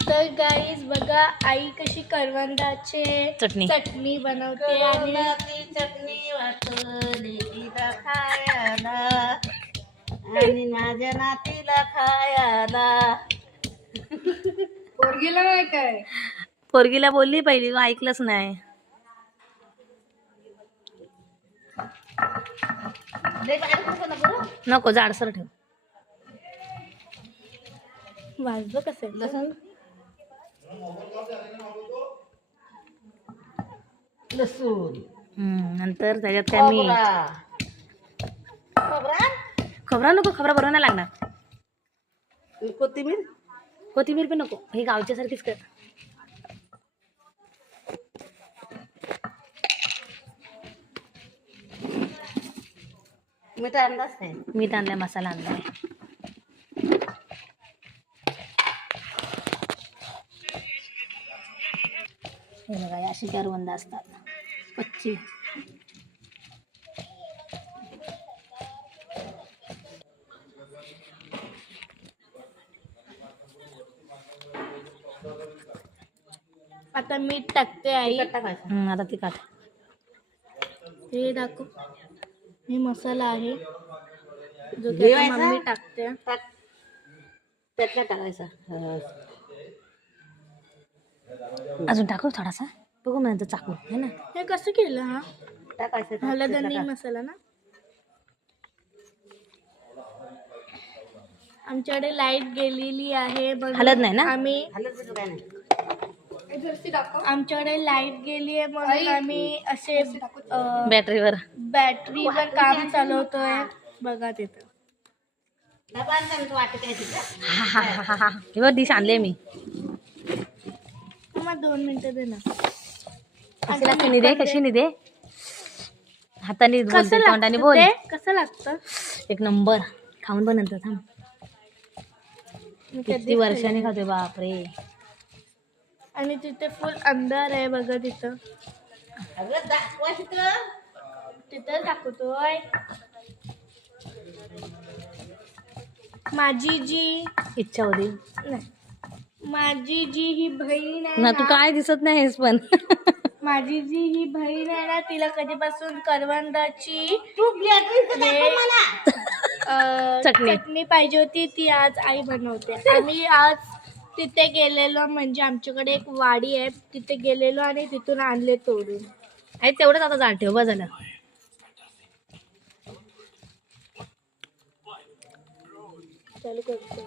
तर गाईज बघा आई कशी करवंदाचे चटणी बनवते आणि चटणी वाटली तिला खायला आणि माझ्या नातीला खायला. पोरगीला नाही काय पोरगीला बोलली पहिली ऐकलंच नाही. नको जाडसर ठेव. वाजलं कसं लसूण लसूण नंतर त्याच्यात काय मी खबरा नको. खबरा बरोबर नाही लागणार. कोथिंबीर कोथिंबीर पण नको. हे गावच्या सारखीच कर. मीठ अंदाज आहे. मीठ आणलाय, मसाला आणलाय. हे बघा अशी करवंद असतात कच्ची. आता मीठ टाकते आई. आता तिखट. हे दाखव, हे मसाला आहे जो की आता मम्मी टाकते. त्यातला टाकायचा. अजून टाकू थोडासा, बघू म्हणतो चाकू है ना. हे कसं केलं हा टाकायचं हळद आणि मसाला ना. आमच्याकडे लाईट गेलेली आहे म्हणून हळद नाही ना? आम्ही काय नाही. आमच्याकडे लाईट गेली आहे म्हणून आम्ही असे बॅटरीवर बॅटरीवर काम चालवतोय. बघा तिथं डबा आणला वाटत काय तिथं. हे बघ डिश आणले मी. मग 2 मिनिटं दे ना. कशी लागते निदे, कशी निदे. हाताने बोलते, तोंडाने बोल. कसं लागतं? एक नंबर. खाऊन पण नंतर थांब. किती वर्षांनी खाते बापरे. आणि तिथे फुल अंधार आहे बघा तिथं. अगं दाखवा तिथं. तिथं दाखवतोय. माझी जी इच्छा होती नाही, माझी जी ही बहीण आहे ना. तू काय दिसत नाहीस पण. माझी जी ही बहीण आहे ना, तिला कधीपासून करवंदाची चटणी पाहिजे होती. ती आज आई बनवते. आम्ही आज तिथे गेलेलो, म्हणजे आमच्याकडे एक वाडी आहे, तिथे गेलेलो आणि तिथून आणले तोडून. आई तेवढंच आता जाण ठेव, बस झालं. चालू करतो.